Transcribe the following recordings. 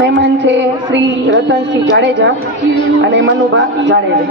મહેમાન છે શ્રી રતનસિંહ જાડેજા અને મનુભા જાડેજા.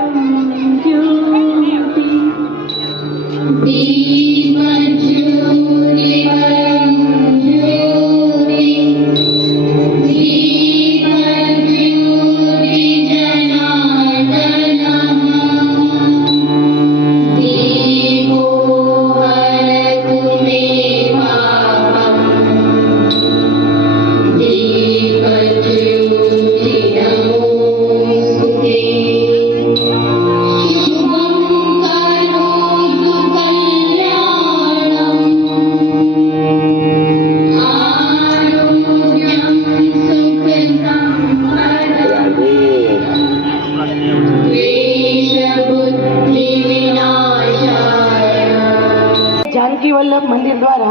जानकी वल्लभ मंदिर द्वारा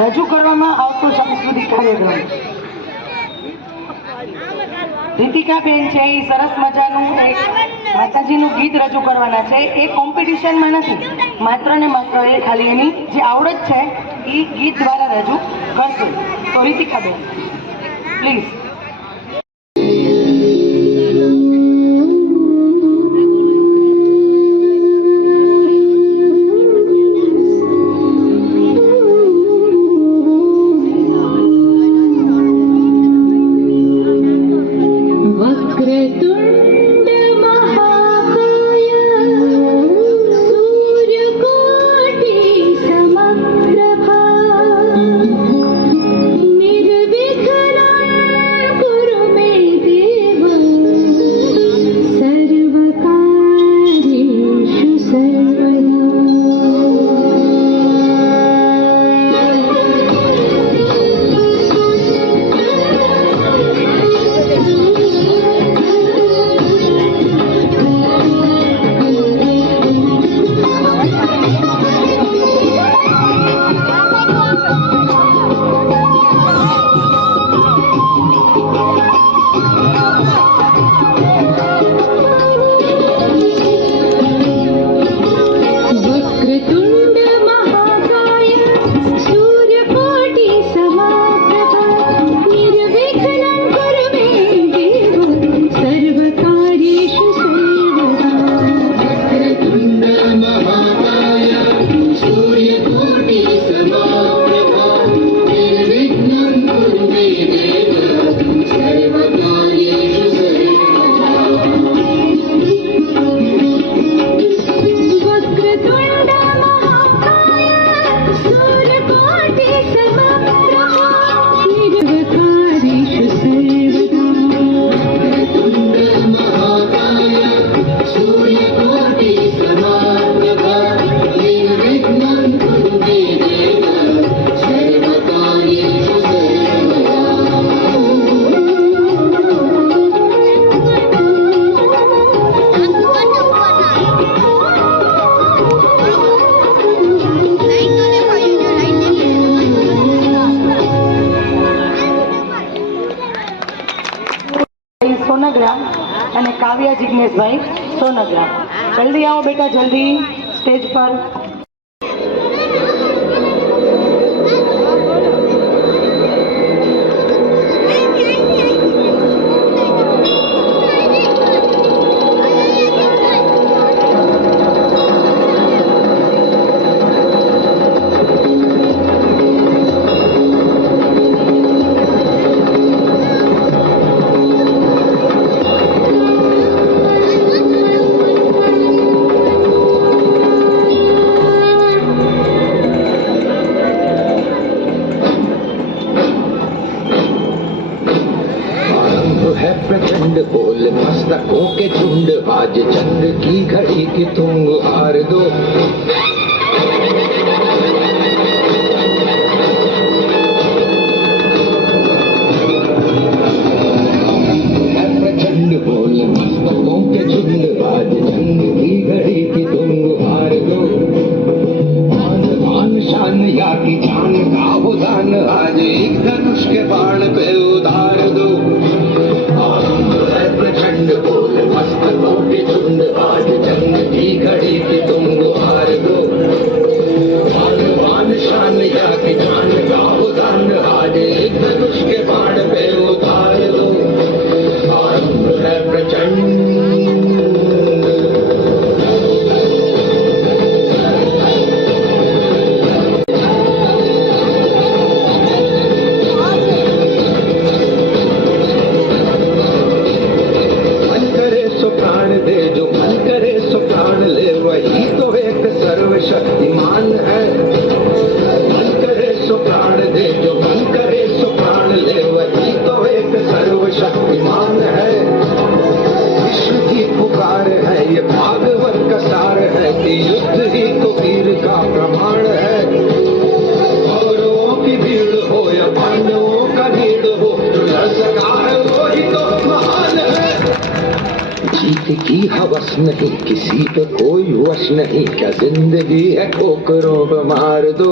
रजू करवामां आवतो सांस्कृतिक कार्यक्रम રીતિકાબેન છે એ સરસ મજાનું એક માતાજીનું ગીત રજૂ કરવાના છે. એ કોમ્પિટિશનમાં નથી, માત્ર ને માત્ર એ ખાલી એની જે આવડત છે એ ગીત દ્વારા રજૂ કરશે. તો રીતિકાબેન પ્લીઝ. सोनग्रा અને કાવ્યા જિગ્નેશભાઈ સોનગ્રા, જલ્દી આવો બેટા, જલ્દી સ્ટેજ પર. प्रचंड बोल मस्तकों के झुंड, आज चंद्र की घड़ी की तुम हार दो. प्रचंड बोल मस्तकों के झुंड, आज चंद्र की घड़ी की तुम हार दो. मान मान शान या की जान का वो दान, आज एक धनुष के बाण पे उतार दो. प्रचंड बोल मस्तकों के झुंड, आज जंग की घड़ी की तुम गुहार दो. मान मान महान है, विश्व की पुकार है, ये भागवत का सार है कि युद्ध ही तो वीर का प्रमाण है। कौरवों की भीड़ हो या पांडवों का भीड़ हो, जो लड़ सका है वो ही तो महान है। जीत की हवस नहीं, किसी पे कोई वश नहीं, क्या जिंदगी है ठोकरों को मार दो।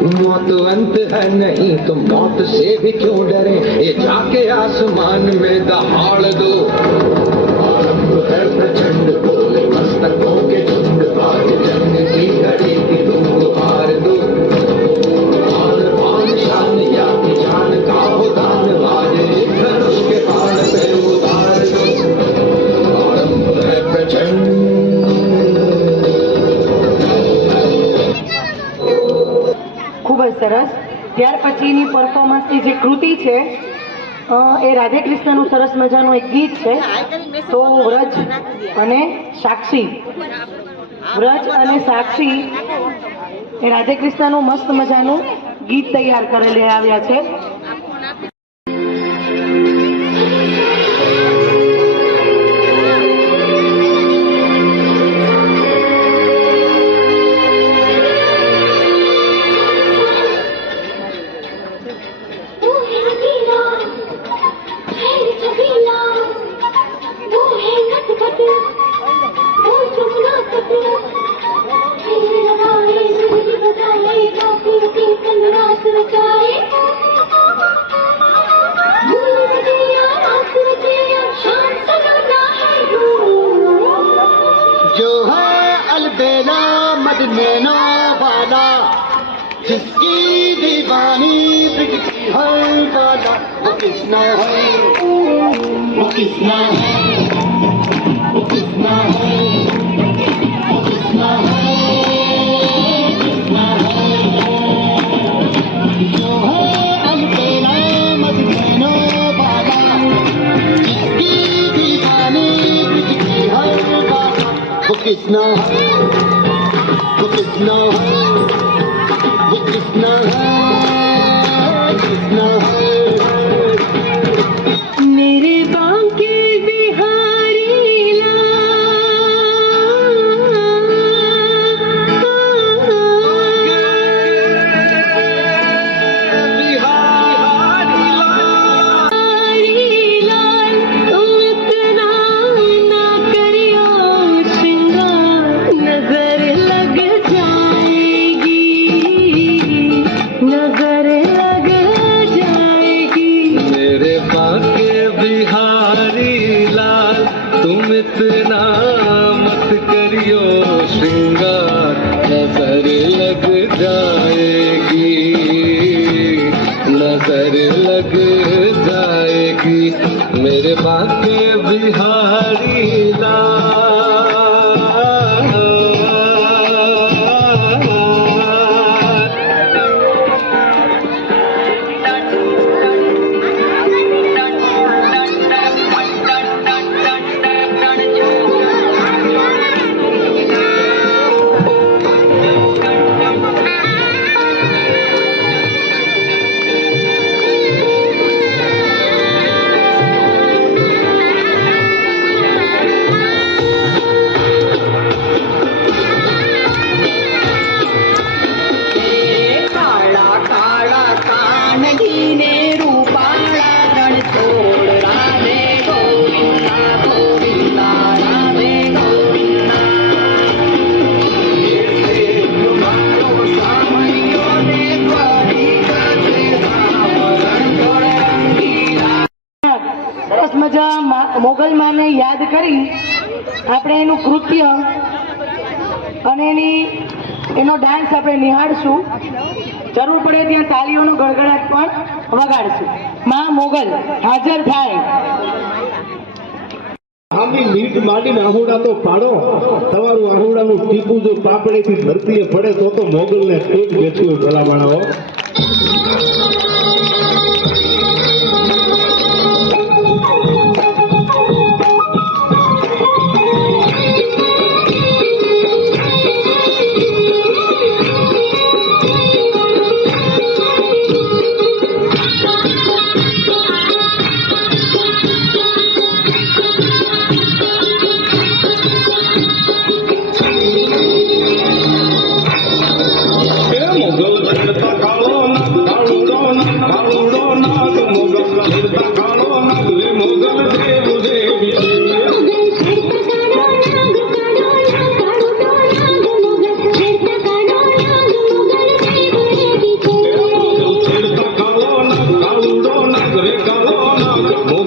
मौत अंत है नहीं तो मौत से भी क्यों डरे, ये जाके आसमान में दहाड़ दो। आरंभ है प्रचंड बोले मस्तकों के झुंड, आज जंग की घड़ी की तुम हार दो। आन बान शान या की जान का हो दान, आज एक धनुष के बाण पे उतार दो। आरंभ है प्रचंड। ખૂબ જ સરસ. ત્યાર પછીની પરફોર્મન્સની જે કૃતિ છે એ રાધે કૃષ્ણનું સરસ મજાનું એક ગીત છે. તો વ્રજ અને સાક્ષી એ રાધે કૃષ્ણનું મસ્ત મજાનું ગીત તૈયાર કરેલી આવ્યા છે. जो है अलबेला मदनैनो वाला, जिसकी दीवानी बिकती हर वाला, वो किसना है, वो किसना है, वो किसना है, वो किसना है, किसना है। जो है अलबेला मदनैनो वाला, जिसकी दीवानी बिकती हर वाला, वो किसना है, वो किसना है, वो किसना है, किसना है। मेरे बांके बिहारी इतना मत करियो श्रृंगार, नजर लग जाएगी, नजर लग जाएगी। मेरे बाके बिहारी लाल। સરસ મજા મોગલ માને યાદ કરી આપણે એનું કૃત્ય અને એનો ડાન્સ આપણે નિહાળશું. જરૂર પડે ત્યાં તાળીઓનો ગડગડાટ પણ વગાડશું. માં મોગલ હાજર થાય. આમી મીટ માંડીને આહુડા તો પાડો, તમારું આહુડાનું ટીપું જો પાપડેથી ધરતીએ પડે તો મોગલને પેટ બેઠ્યું ભલા માણાઓ.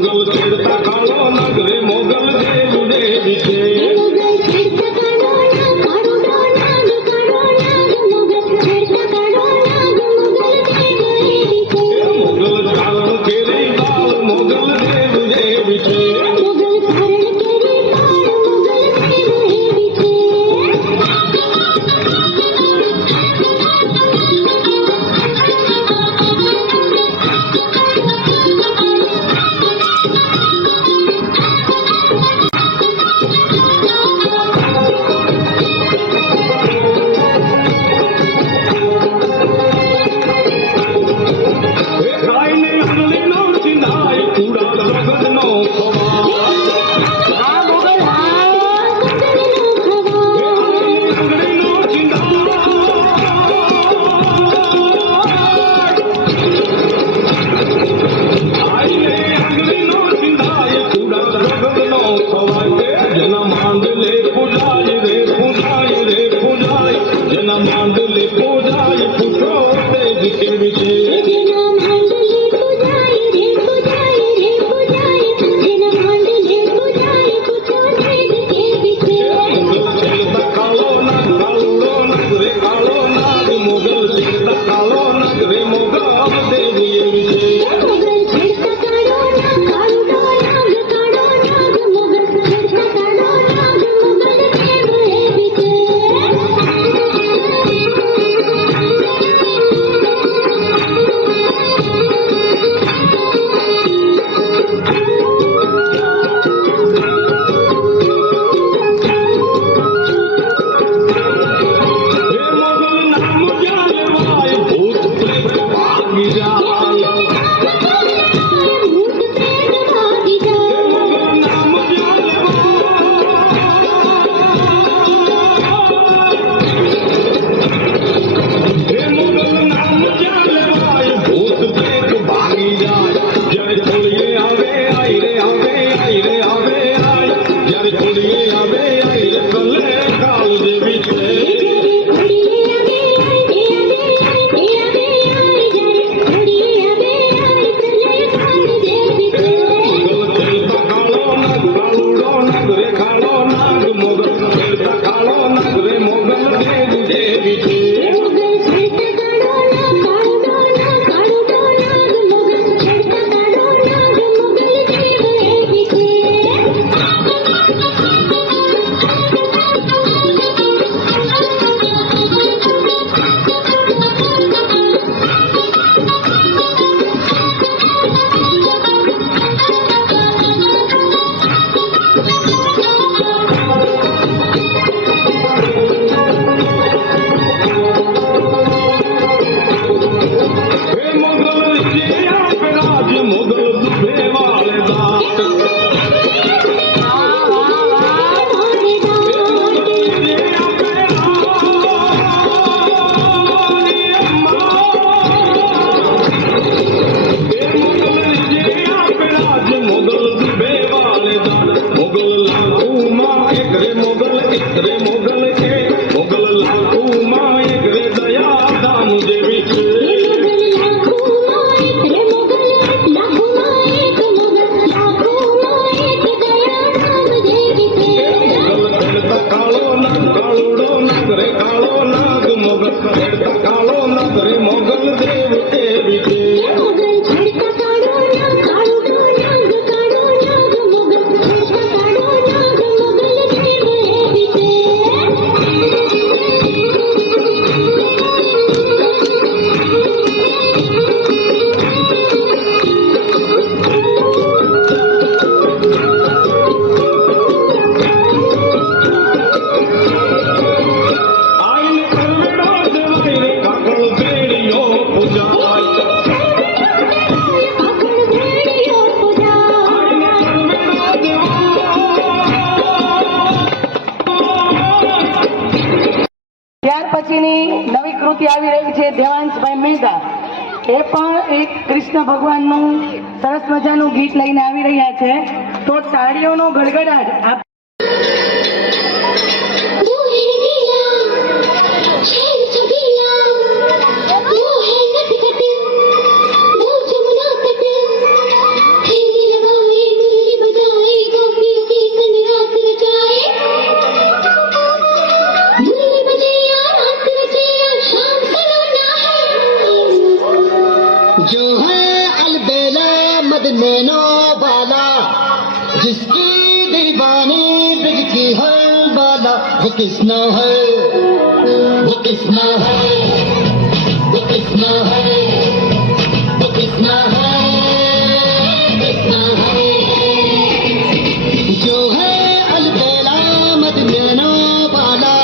મોગલ છેડતા કાળો નાગ રે મોગલ દેવ દેવી છે મોગલ છેડતા કાળો નાગ કાળો નાગ મોગલ છેડતા કાળો નાગ મોગલ દેવ દેવી છે મોગલ ચારણ કેરી બાળ મોગલ દેવ દેવી છે મોગલ ચારણ કેરી બાળ મોગલ દેવ દેવી છે ગાયને અંગલીનો ચિંધાય કુડા જગતનો ખવા આ મોગલ હા અંગલીનો ચિંધાય આઈને અંગલીનો ચિંધાય કુડા જગતનો ખવાય જેના માંડલે પૂજાય રે પૂજાય રે પૂજાય જેના માંડલે પૂજાય પૂછો તે કેવી છે જેના માંડલે પૂજાય રે પૂજાય રે પૂજાય જેના માંડલે પૂજાય પૂછો તે કેવી છે છેડતા કાળો નાગ કાળો નાગ રે કાળો નાગ મોગલ છેડતા કાળો નાગ રે મોગલ દેવી એવી છે મોગલ છેડતા કાળો નાગ કાળો નાગ મોગલ છેડતા કાળો નાગ મોગલ દેવ એવી છે હે મોગલ નામ જાલે વાય ભૂત પ્રેત ભાગી જાય ભૂત પ્રેત ભાગી જાય મોગલ નામ જાલે હે મોગલ નામ જાલે વાય ભૂત પ્રેત ભાગી જાય જ્યારે થોડીએ આવે આઈ રે આવે આઈ રે આવે આઈ જ્યારે થોડીએ આવે આઈ રે કલે કાળ દેવી છે મોગલ છેડતા કાળો નાગ કાળુડો નાગ રે કાળો નાગ મોગલ છેડતા કાળો નાગ રે મોગલ દેવ દેવી છે હે મોગલ જે આપે રાજ મોગલ દુભે વાળે દાંત જે આપે રાજ મોગલ દુભે વાળે દાંત મોગલ લાખુમાં એક રે મોગલ એક રે મોગલ એક મોગલ લાખુમાં એક રે દયા દાન દેવી છે મોગલ છેડતા કાળો નાગ કાળુડો નાગ રે કાળો નાગ મોગલ છેડતા કાળો નાગ રે મોગલ દેવ એવી છે આઈને કરવેડો દેવાય રે કાકળ બેડીઓ પૂજાય આઈને કરવેડો દેવાય ત્યાર પછીની નવી કૃતિ આવી રહી છે દેવાંશભાઈ મેઘા એ પણ એક કૃષ્ણ ભગવાનનું સરસ મજાનું ગીત લઈને આવી રહ્યા છે તો તાળીઓનો ગડગડાટ આપ वो है नटखट वो जमुना तट फेरी लगाए जिसकी दीवानी ब्रिज की हर बाला वो किसना है, वो किसना है, वो किसना है, वो किसना है, किसना है, जो है अलबेला मदीना वाला,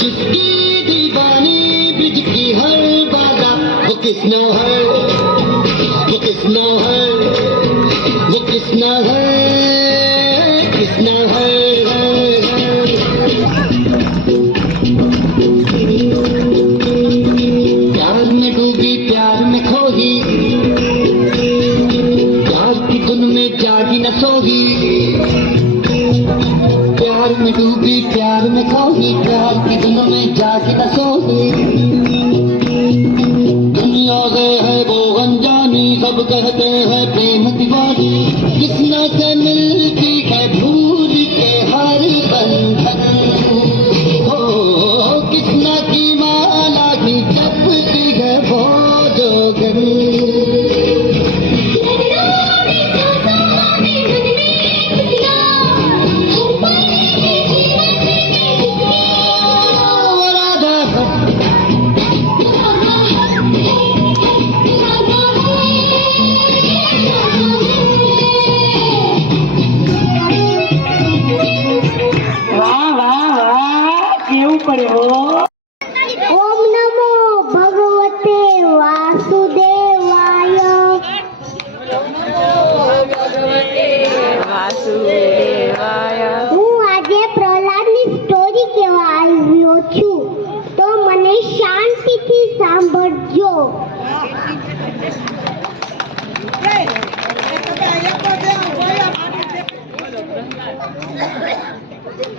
जिसकी दीवानी ब्रिज की हर बाला वो किसना है, वो किसना है, वो किसना है, किसना है। प्यार में डूबी प्यार में खोही, प्यार की धुन में जागी न सोही, प्यार में डूबी प्यार में खोही, प्यार की धुन में जागी न सोही। दुनिया से है वो अनजानी, सब कहते हैं प्रेम दीवानी, किसना से मिलती है भूल के हर बंधन, हो किसना की माला ही जपती है वो जोगन। વાહ વાહ વાહ, કેવું પડ્યો. ઓમ નમો ભગવતે વાસુદેવાય. હું આજે પ્રહલાદની સ્ટોરી કહેવા આવ્યો છું, તો મને શાંતિથી સાંભળજો.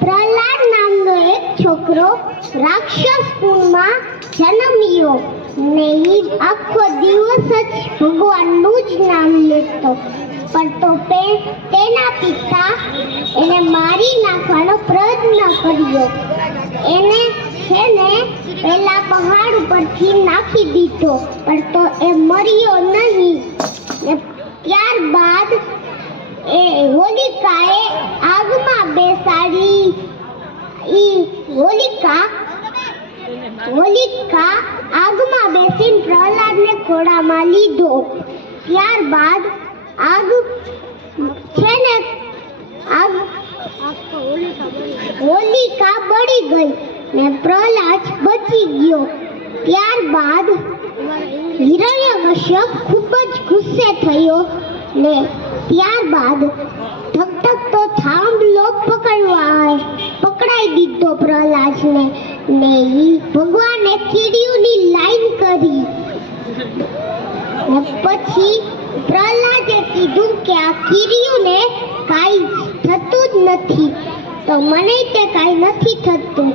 પ્રહલાદ નામનો એક છોકરો રાક્ષસ કુળમાં જન્મ્યો ને ઈ આખો દિવસ જ ભગવાનનું જ નામ લેતો, પણ તો તેના પિતા એને મારી નાખવાનો પ્રયત્ન કર્યો. એને છે ને પેલા પહાડ ઉપરથી નાખી દીધો, પણ તો એ મર્યો નહીં. ને ત્યારબાદ એ હોલિકાએ આગમાં બેસાડી. હોલિકા આગમાં બેસીને પ્રહલાદને ખોળામાં લીધો. ત્યારબાદ આગ છે ને હોલિકા બળી ગઈ ને પ્રહલાદ બચી ગયો. ત્યારબાદ હિરણ્યકશ્યપ ખૂબ જ ગુસ્સે થયો ને ત્યારબાદ ધગધગતો થાંભલો પકડાઈ દીધો પ્રહલાદને ને ભગવાને કીડીઓની લાઈન કરી. ને પછી પ્રહલાદે કીધું કે આ કીડીઓને કાંઈ થતું જ નથી, તો મને તે કાંઈ નથી થતું.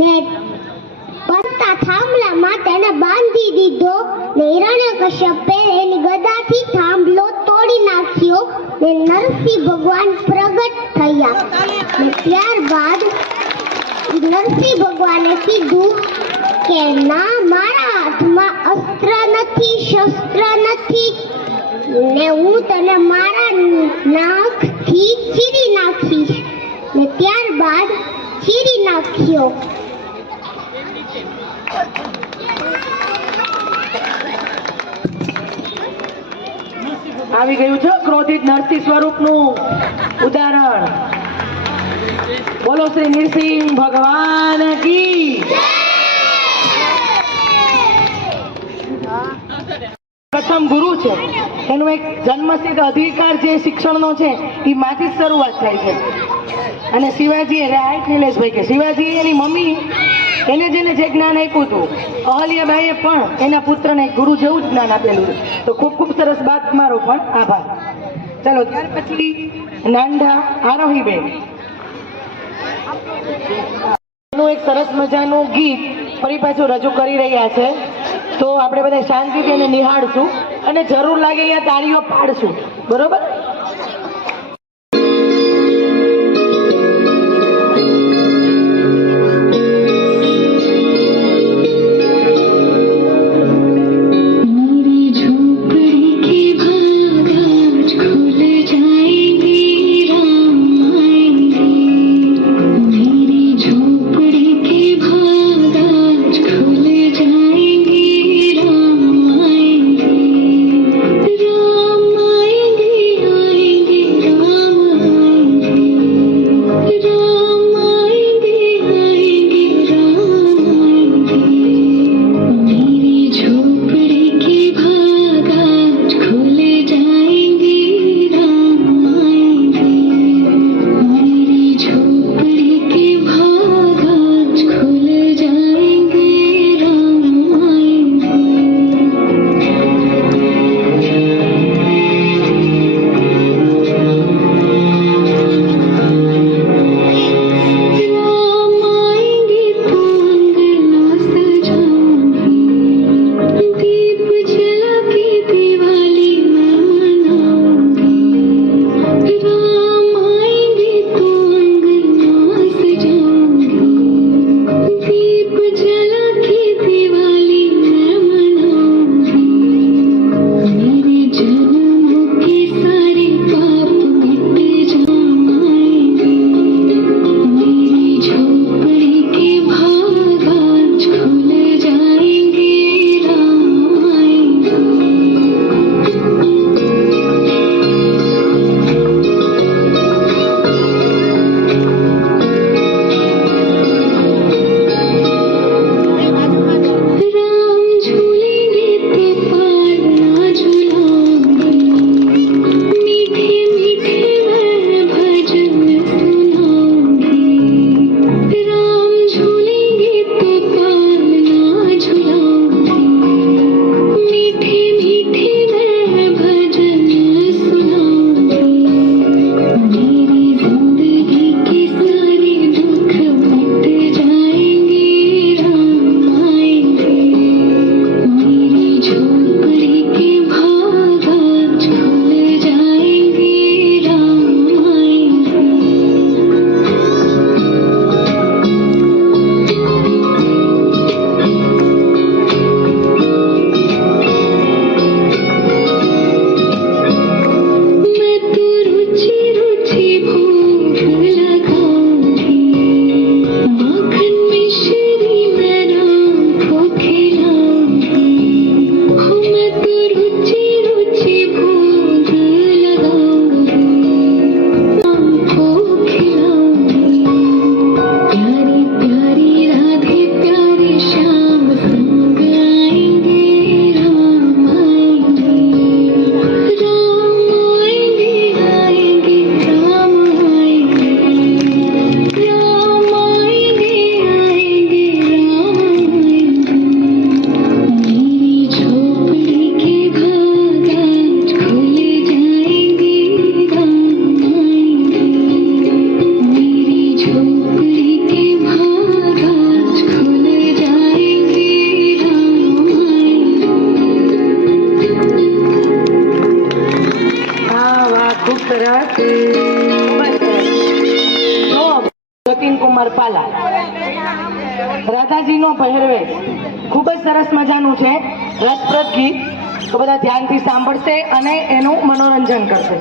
ને પડતા થાંભલામાં તેને બાંધી દીધો ને હિરણ્યકશ્યપે એની ગદાથી થાંભલો તોડી નાખ્યો ને નરસિંહ ભગવાન પ્રગટ થયા. ને ત્યારબાદ નરસિંહ ભગવાને કીધું કે ના, મારા હાથમાં અસ્ત્ર નથી, શસ્ત્ર નથી ને હું તને મારા નાકથી ચીરી નાખીશ. ને ત્યારબાદ ચીરી નાખ્યો. આવી ગયું છે ક્રોધિત નરસિંહ સ્વરૂપનું ઉદાહરણ. બોલો શ્રી નરસિંહ ભગવાન કી. પ્રથમ ગુરુ છે એનો એક જન્મસિદ્ધ અધિકાર જે શિક્ષણનો છે એ માંથી જ શરૂઆત થાય છે. અને શિવાજીએ રાઈટ નિલેશભાઈ કે શિવાજીએ એની મમ્મી એને જેને જે જ્ઞાન આપ્યું હતું, અહલ્યાબાઈએ પણ એના પુત્રને ગુરુ જેવું જ જ્ઞાન આપેલું છે. તો ખૂબ ખૂબ સરસ બાત, મારો પણ આભાર. ચાલો ત્યાર પછી નાંડા આરોહીબેન એનું એક સરસ મજાનું ગીત ફરી પાછું રજૂ કરી રહ્યા છે. તો આપણે બધા શાંતિથી એને નિહાળશું અને જરૂર લાગે અહીંયા તાળીઓ પાડશું, બરોબર? मेरी झोपड़ी की बागान ખૂબ સરસ. ખૂબ જ સરસ. જો જતીન કુમાર પાલા, રાધાજીનો પહેરવેશ ખૂબ જ સરસ મજાનું છે, રસપ્રદ ગીત. તો બધા ધ્યાનથી સાંભળશે અને એનું મનોરંજન કરશે.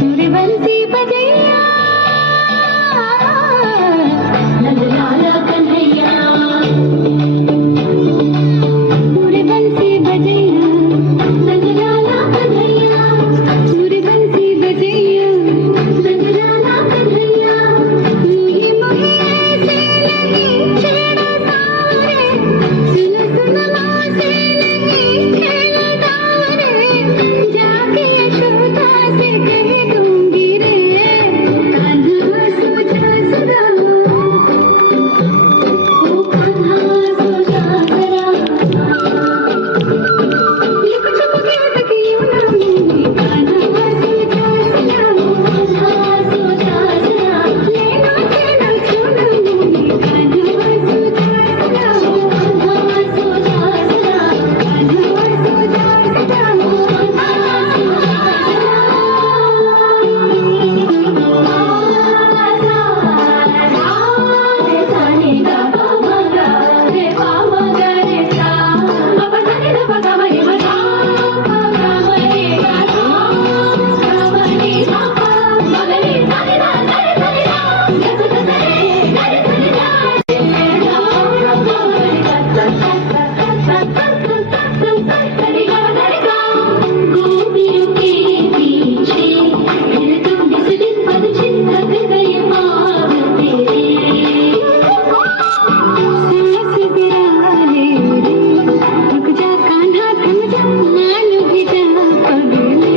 सूर्यवंशी बजैया नंदलाला कन्हैया सूर्यवंशी बजैया नंदलाला कन्हैया सूर्यवंशी बजैया नंदलाला कन्हैया मुझे मुझे ऐसे नहीं छेड़ा तारे सुन सुन से नहीं छेड़ा तारे जाके यशोदा से कह दूंगी रे कान्हा सो जा सदा ओ कान्हा सो जा सदा लुक छुप के तकियों ना मुझे कान्हा सो जा सदा कान्हा सो जा सदा लेना चेना छोना मुझे कान्हा सो जा सदा कान्हा सो जा सदा कान्हा सो जा सदा गोपियों के पीछे फिर तुम जिस दिन पद छिटक गए पाँव तेरे सांस गिरा ले रे रुक जा कान्हा थम जा मान भी जा पगले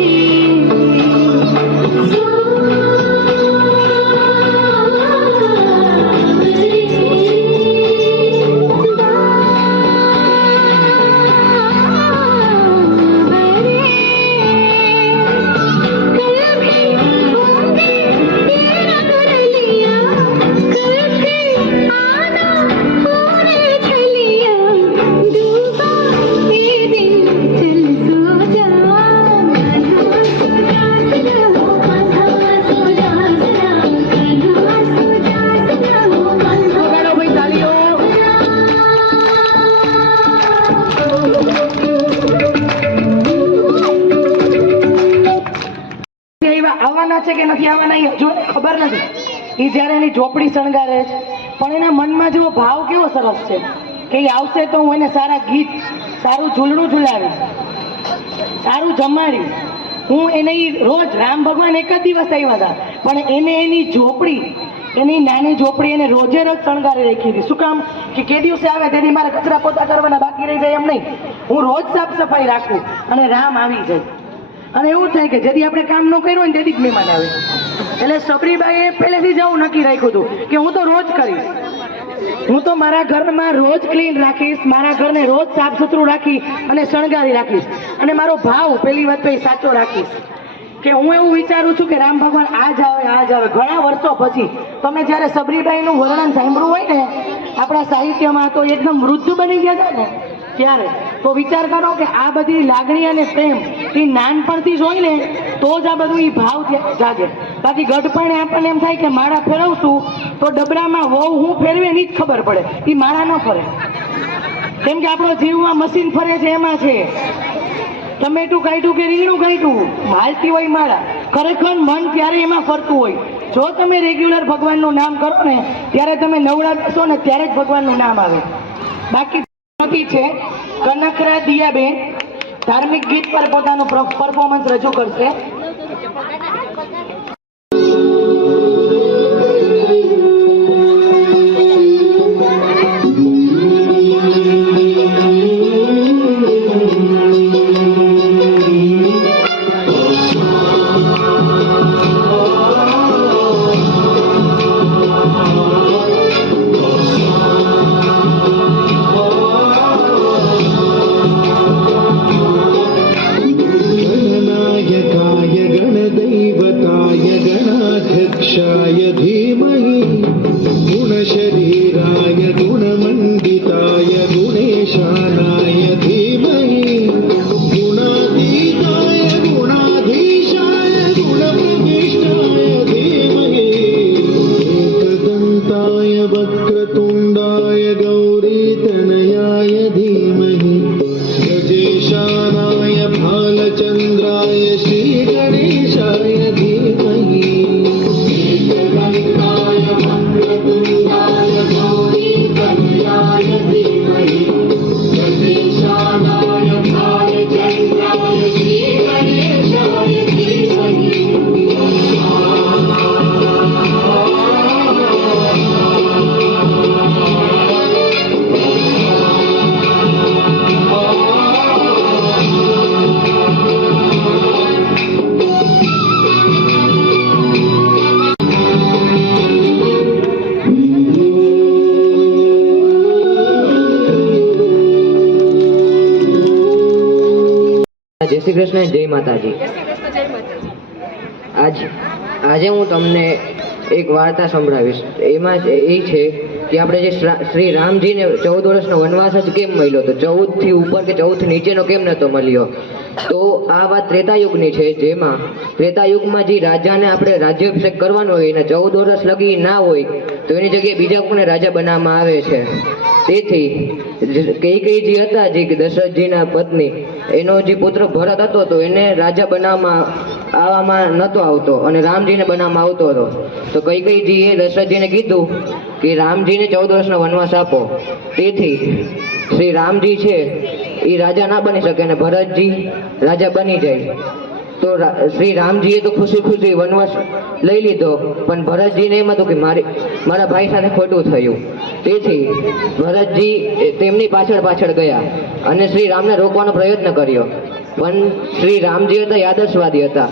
વગાડો ભાઈ તાળીઓ. એવા આવવાના છે કે નથી આવવાના એ હજુ એને ખબર નથી. એ જ્યારે એની ઝોપડી શણગારે છે પણ એના મનમાં જેવો ભાવ કેવો સરસ છે કે એ આવશે તો હું એને સારા ગીત, સારું ઝૂલણું ઝુલાવીશ, સારું જમાડીશ. હું એને રોજ રામ ભગવાન એક જ દિવસ આવ્યા હતા પણ એને એની ઝોપડી, એની નાની ઝોપડી એને રોજે રોજ શણગારી રાખી હતી. શું કામ કે કે દિવસે આવે તેથી મારે કચરા પોતા કરવાના બાકી રહી જાય એમ નહીં, હું રોજ સાફ સફાઈ રાખું અને રામ આવી જાય. અને એવું થાય કે જેથી આપણે કામ ન કર્યું હોય ને તેથી જ મહેમાન આવે. એટલે સબરીબાઈએ પહેલેથી જ આવું નક્કી રાખ્યું હતું કે હું તો રોજ કરીશ, હું તો મારા ઘરમાં રોજ ક્લીન રાખીશ, મારા ઘરને રોજ સાફ સુથરું રાખી અને શણગારી રાખીશ અને મારો ભાવ પહેલી વાત તો એ સાચો રાખીશ કે હું એવું વિચારું છું કે રામ ભગવાન આજ આવે. ઘણા વર્ષો પછી તમે જ્યારે સબરીબાઈનું વર્ણન સાંભળ્યું હોય ને આપણા સાહિત્યમાં તો એકદમ વૃદ્ધ બની ગયા હતા ને ત્યારે, તો વિચાર કરો કે આ બધી લાગણી અને પ્રેમ એ નાનપણથી જ હોય ને તો જ આ બધું એ ભાવ જાગે. બાકી ગઢપણે આપણને એમ થાય કે માળા ફેરવશું તો ડબરામાં વહુ હું ફેરવે એની જ ખબર પડે, એ માળા ન ફરે. કેમ કે આપણો જીવમાં મશીન ફરે છે એમાં છે ટમેટું કાઢ્યું કે રીંગણું કાઢ્યું, હાલતી હોય માળા. ખરેખર મન ત્યારે એમાં ફરતું હોય. જો તમે રેગ્યુલર ભગવાનનું નામ કરો ને ત્યારે તમે નવડા બેસો ને ત્યારે જ ભગવાનનું નામ આવે. બાકી છે કનકરા દિયાબેન ધાર્મિક ગીત પર પોતાનું પરફોર્મન્સ રજૂ કરશે. वक्रतुण्डाय गौरीतनयाय धीमहि गजेशानाय भालचन्द्राय श्रीगणेशाय धीमहि गणेशाय वक्रतुण्डाय गौरीतनयाय धीमहि गजेशानाय भालचन्द्राय श्रीगणेशाय धीमहि જય શ્રી કૃષ્ણ, જય માતાજી. આજે હું તમને એક વાર્તા સંભળાવીશ. એમાં એ છે કે આપણે જે શ્રી રામજીને 14 વર્ષનો વનવાસ જ કેમ મળ્યો, તો 14 થી ઉપર કે 14 થી નીચેનો કેમ નતો મળ્યો. તો આ વાત ત્રેતાયુગની છે, જેમાં ત્રેતાયુગમાં જે રાજાને આપણે રાજ્યાભિષેક કરવાનો હોય એને 14 વર્ષ લગી ના હોય તો એની જગ્યાએ બીજા કોને રાજા બનાવવામાં આવે છે. તેથી કૈકેયી હતા જે દશરથજીના પત્ની, એનો જે પુત્ર ભરત હતો તો એને રાજા આવવામાં નતો આવતો અને રામજીને બનાવવામાં આવતો હતો. તો કૈકેયીજીએ દશરથજીને કીધું કે રામજીને 14 વર્ષનો વનવાસ આપો. તેથી શ્રી રામજી છે એ રાજા ના બની શકે અને ભરતજી રાજા બની જાય. તો શ્રી રામજીએ તો ખુશી ખુશી વનવાસ લઈ લીધો, પણ ભરતજીને એમ હતું કે મારા ભાઈ સાથે ખોટું થયું. તેથી ભરતજી તેમની પાછળ ગયા અને શ્રી રામને રોકવાનો પ્રયત્ન કર્યો, પણ શ્રી રામજી હતા યાદર્શવાદી હતા,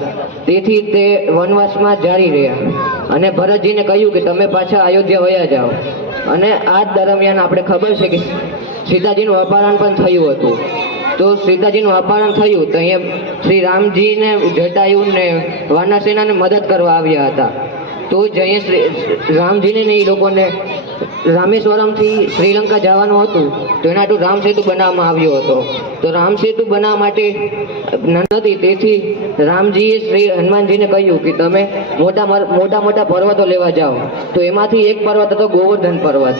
તેથી તે વનવાસમાં જારી રહ્યા અને ભરતજીને કહ્યું કે તમે પાછા અયોધ્યા વયા જાઓ. અને આ દરમિયાન આપણે ખબર છે કે સીતાજીનું અપહરણ પણ થયું હતું. તો સીતાજીનું અપહરણ થયું તો અહીંયા શ્રી રામજીને જટાયુને વાનરસેનાને મદદ કરવા આવ્યા હતા. તો જ અહીંયા રામજીને ને એ લોકોને રામેશ્વરમથી શ્રીલંકા જવાનું હતું, તો એના હાટુ રામ સેતુ બનાવવામાં આવ્યો હતો. તો રામ સેતુ બનાવવા માટે નથી, તેથી રામજીએ શ્રી હનુમાનજીને કહ્યું કે તમે મોટા પર્વતો લેવા જાઓ. તો એમાંથી એક પર્વત હતો ગોવર્ધન પર્વત.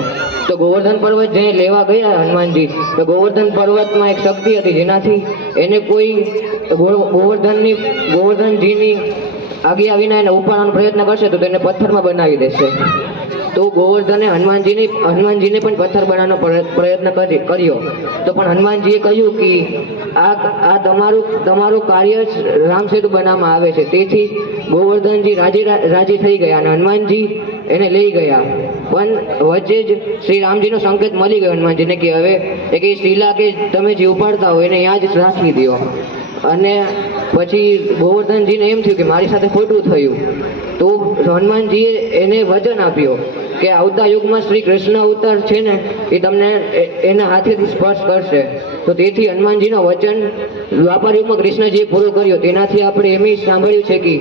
તો ગોવર્ધન પર્વત જે લેવા ગયા હનુમાનજી, તો ગોવર્ધન પર્વતમાં એક શક્તિ હતી જેનાથી એને કોઈ ગોવર્ધનજીની આજ્ઞા વિના એને ઉપાડવાનો પ્રયત્ન કરશે તો તેને પથ્થરમાં બનાવી દેશે. તો ગોવર્ધને હનુમાનજીને પણ પથ્થર બનાવવાનો પ્રયત્ન કર્યો. તો પણ હનુમાનજીએ કહ્યું કે આ તમારું કાર્ય જ રામ સેતુ બનાવવામાં આવે છે. તેથી ગોવર્ધનજી રાજી થઈ ગયા અને હનુમાનજી એને લઈ ગયા. પણ વચ્ચે જ શ્રી રામજીનો સંકેત મળી ગયો હનુમાનજીને કે હવે એક શિલા કે તમે જે ઉપાડતા હોય એને ત્યાં જ રાખી દો. અને પછી ગોવર્ધનજીને એમ થયું કે મારી સાથે ખોટું થયું. તો હનુમાનજીએ એને વચન આપ્યો કે આવતા યુગમાં શ્રી કૃષ્ણ અવતાર છે ને એ તમને એના હાથેથી સ્પર્શ કરશે. તો તેથી હનુમાનજીનું વચન દ્વાપર યુગમાં કૃષ્ણજીએ પૂરો કર્યો. તેનાથી આપણે એમ સાંભળ્યું છે કે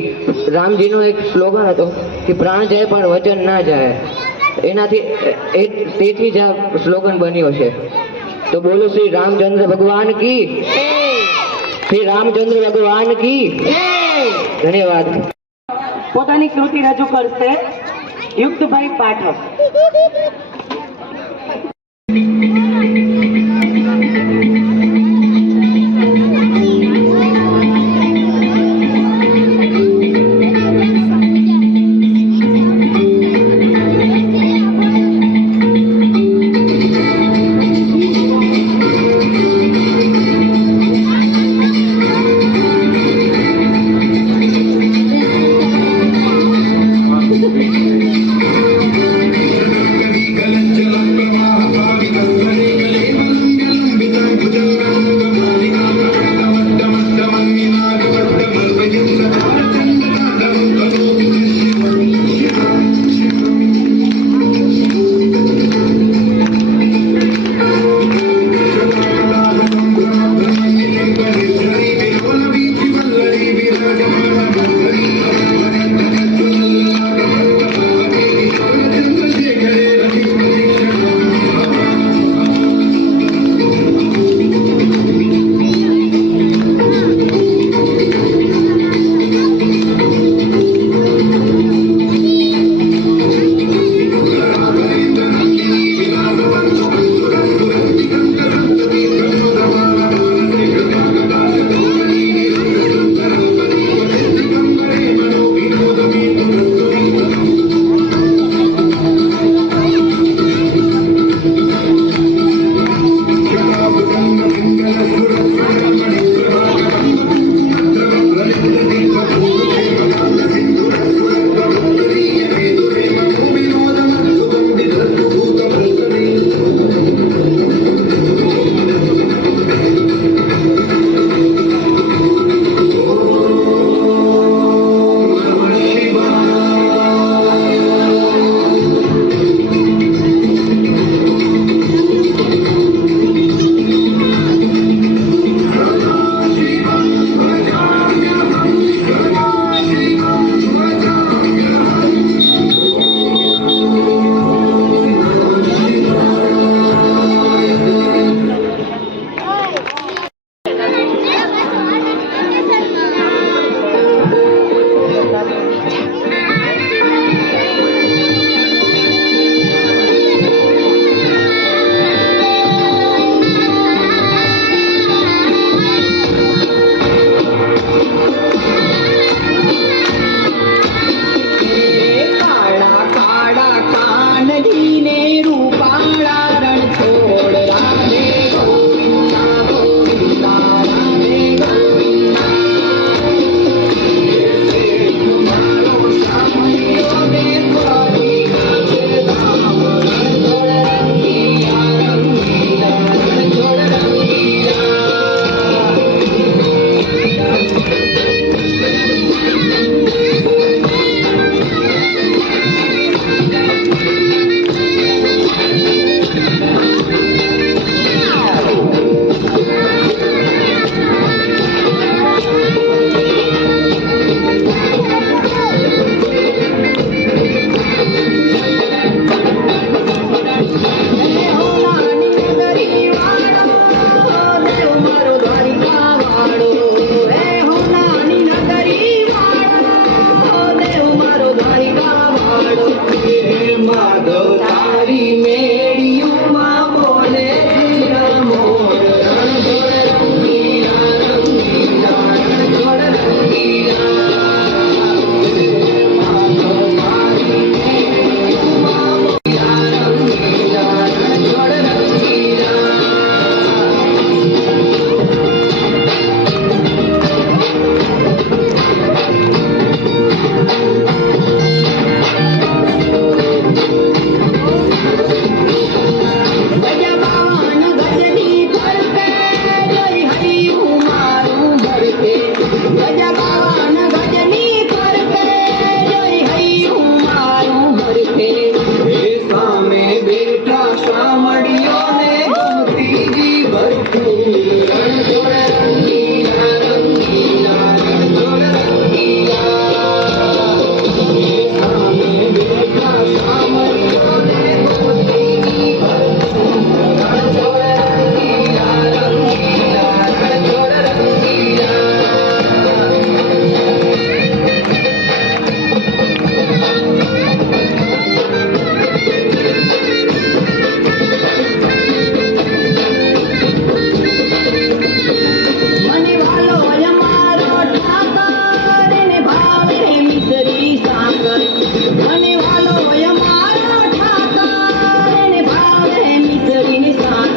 રામજીનો એક સ્લોગન હતો કે પ્રાણ જાય પણ વચન ના જાય. તેથી જ આ સ્લોગન બન્યો છે. તો બોલો શ્રી રામચંદ્ર ભગવાન કી, શ્રી રામચંદ્ર ભગવાન કી. ધન્યવાદ. પોતાની કૃતિ રજૂ કરશે યુક્તભાઈ પાઠક.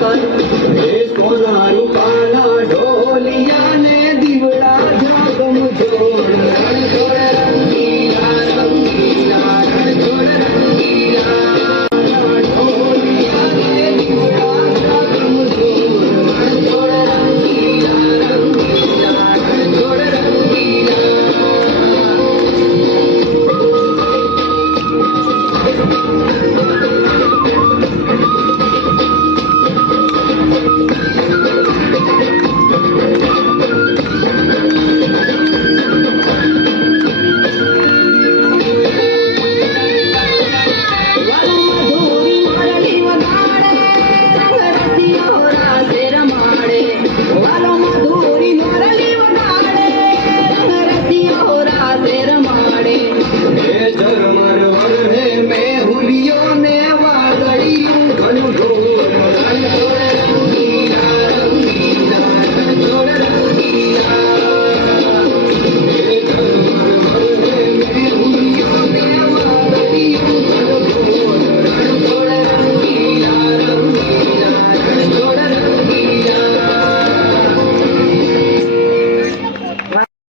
હે સોના રૂપાના ઢોલિયા ને દીવડા જાગમ જોડ રણછોડ રંગીલા રંગીલા રણછોડ રંગીલા ઢોલિયા ને દીવડા જાગમ જોડ રણછોડ રંગીલા રંગીલા રણછોડ રંગીલા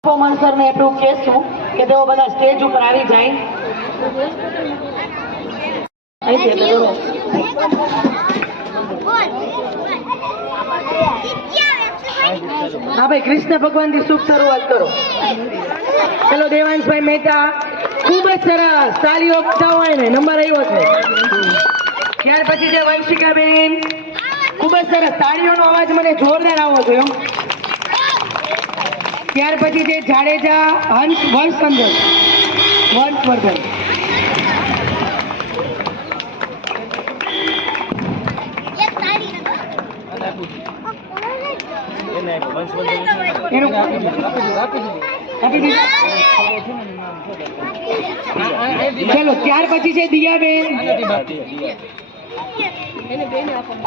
પરફોર્મન્સરને એટલું કહેશું કે તેઓ બધા સ્ટેજ ઉપર આવી જાય. અહીંથી એટલે દોડો. હા ભાઈ, કૃષ્ણ ભગવાનથી શુભ શરૂઆત કરો. ચલો દેવાંશભાઈ મહેતા, ખૂબ જ સરસ, તાળીઓ બજાવાય ને, નંબર આવ્યો છે. ત્યાર પછી છે વંશિકાબેન, ખૂબ જ સરસ, તાળીઓનો અવાજ મને જોરદાર આવવો જોઈએ. ત્યાર પછી છે જાડેજા હંસવર્ધન. એનું ચલો ત્યાર પછી છે દિયાબેન.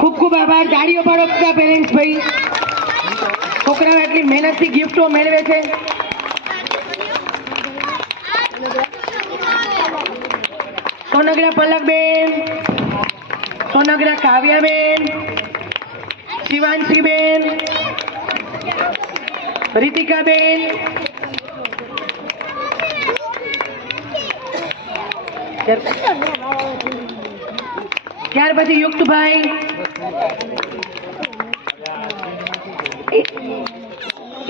ખૂબ ખૂબ આભાર. તાળીઓ પાડો બધા પેરેન્ટ્સ ભાઈ. છોકરાઓ એટલી મહેનતથી ગિફ્ટો મેળવે છે. સોનગરા પલકબેન, સોનગરા કાવ્યાબેન, શિવાંશીબેન, રીતિકાબેન, ત્યાર પછી યુક્તભાઈ.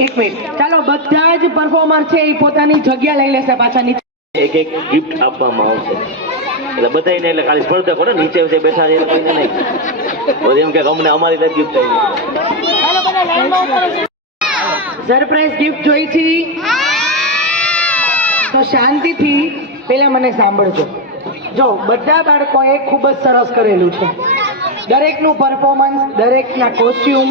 એક મિનિટ, ચાલો બધા જ પરફોર્મર છે એ પોતાની જગ્યા લઈ લેશે પાછા નીચે. એક એક ગિફ્ટ આપવામાં આવશે એટલે બધાને, એટલે ખાલી સ્પર્ધકો ને નીચે જે બેઠા છે એ કોઈને નહીં. પછી એમ કે અમને અમારી તરફ ગિફ્ટ આવી. સરપ્રાઈઝ ગિફ્ટ જોઈ છે તો શાંતિથી પેલા મને સાંભળજો. જો બધા બાળકોએ ખૂબ જ સરસ કરેલું છે. દરેકનું પરફોર્મન્સ, દરેકના કોસ્ટ્યુમ,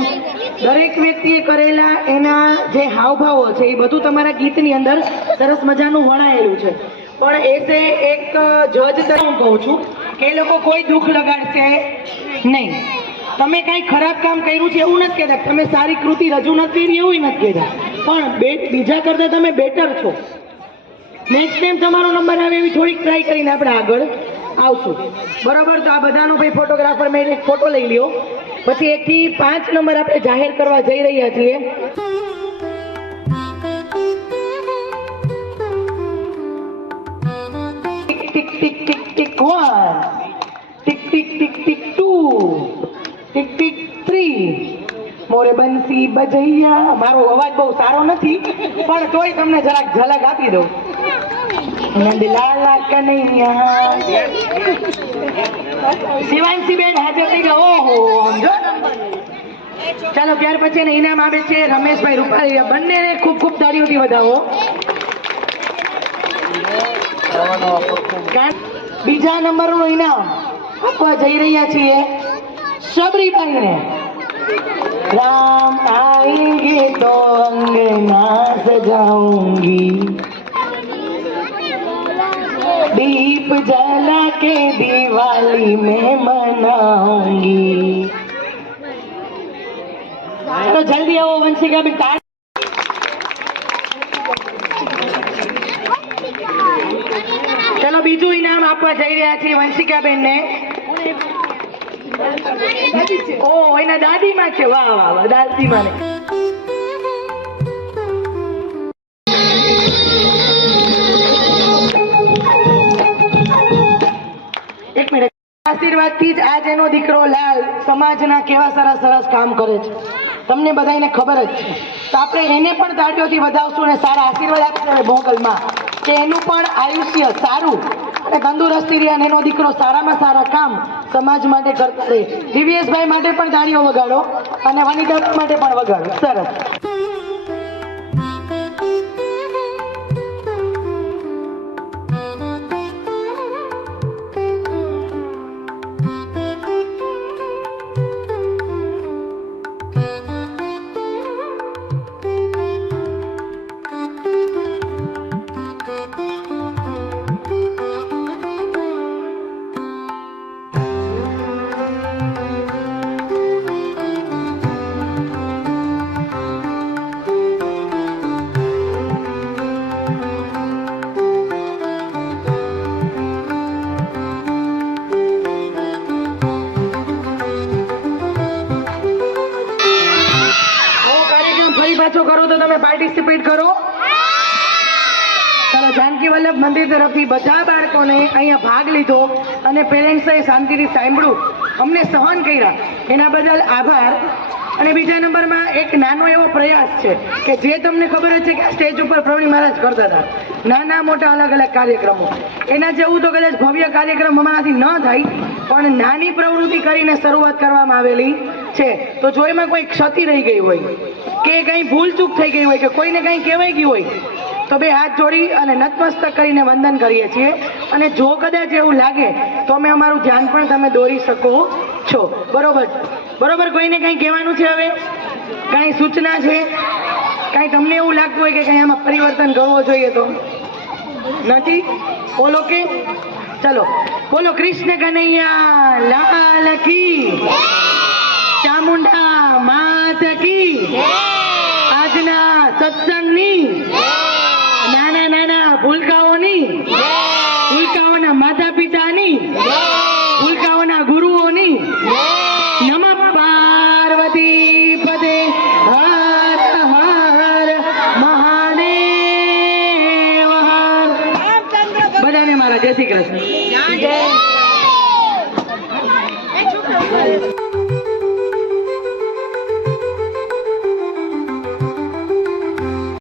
દરેક વ્યક્તિએ કરેલા એના જે હાવભાવો છે એ બધું તમારા ગીતની અંદર સરસ મજાનું વણાયેલું છે. પણ એસે એક જજ તરીકે હું કહું છું કે એ લોકો કોઈ દુઃખ લગાડશે નહીં. તમે કાંઈ ખરાબ કામ કર્યું છે એવું નથી કહેતા, તમે સારી કૃતિ રજૂ નથી કરી એવું નથી કહેતા, પણ બીજા કરતાં તમે બેટર છો. નેક્સ્ટ ટાઈમ તમારો નંબર આવે એવી થોડીક ટ્રાય કરીને આપણે આગળ આવશું. બરાબર? તો આ બધાનો ભાઈ ફોટોગ્રાફર મેં એક ફોટો લઈ લ્યો. પછી 1 થી 5 નંબર આપણે જાહેર કરવા જઈ રહ્યા છીએ. Tick tick tick tick tick 1, tick tick tick tick 2, tick tick 3. મોરે બંસી બજૈયા. મારો અવાજ બહુ સારો નથી પણ તોય તમને જરાક ઝલક આપી દઉં. નંદલાલા કનૈયા. શિવાંશીબેન હાજર થઈ ગયા. ઓહો, સમજો. ચાલો ત્યાર પછી એને ઇનામ આવે છે રમેશભાઈ રૂપાલી. બંનેને ખૂબ ખૂબ તાળીઓથી વધાવો. બીજા નંબરનું ઇનામ આપવા જઈ રહ્યા છીએ શબરીબાઈને. राम आएंगे तो अंगना सजाऊंगी, दीप जला के दिवाली में मनाऊंगी. तो जल्दी आओ वंशिका बेन. चलो बीजू इनाम आपवा जई रह्या छे वंशिकाबेन ने. ઓ એના દાદીમાં છે. વાહ વાહ વાહ, દાદીમાં ને. એક મિનિટ. આશીર્વાદથી જ આજ એનો દીકરો લાલ સમાજના કેવા સરસ સરસ કામ કરે છે, તમને બધાને ખબર જ છે. તો આપણે એને પણ તાળીઓથી વધાવશું અને સારા આશીર્વાદ આપીશું મોગલમાં કે એનું પણ આયુષ્ય સારું અને તંદુરસ્તી રહે અને એનો દીકરો સારામાં સારા કામ સમાજ માટે કરતા રહે. દિવ્યેશભાઈ માટે પણ તાળીઓ વગાડો અને વનિતા માટે પણ વગાડો. સરસ. પાછો કરો તો તમે પાર્ટિસિપેટ કરો. ચાલો, જાનકી વલ્લભ મંદિર તરફથી બધા બાળકોને અહીંયા ભાગ લીધો અને પેરેન્ટ્સે શાંતિથી સાંભળ્યું, અમને સહન કર્યા, એના બદલ આભાર. અને બીજા નંબરમાં એક નાનો એવો પ્રયાસ છે કે જે તમને ખબર જ છે કે સ્ટેજ ઉપર પ્રવીણ મહારાજ કરતા હતા, નાના મોટા અલગ અલગ કાર્યક્રમો. એના જેવું તો કદાચ ભવ્ય કાર્યક્રમ અમારાથી ન થાય, પણ નાની પ્રવૃત્તિ કરીને શરૂઆત કરવામાં આવેલી છે. તો જો એમાં કોઈ ક્ષતિ રહી ગઈ હોય કે કંઈ ભૂલચૂક થઈ ગઈ હોય કે કોઈને કંઈ કહેવાય ગયું હોય તો બે હાથ જોડી અને નતમસ્તક કરીને વંદન કરીએ છીએ. અને જો કદાચ એવું લાગે તો અમે અમારું ધ્યાન પણ તમે દોરી શકો છો. બરોબર બરોબર. કોઈને કંઈ કહેવાનું છે? હવે કાંઈ સૂચના છે? કાંઈ તમને એવું લાગતું હોય કે કંઈ આમાં પરિવર્તન કરવો જોઈએ તો? નથી? બોલો કે ચલો બોલો કૃષ્ણ કનૈયા લાલ કી, ચામુંડા માત કી, આજના સત્સંગની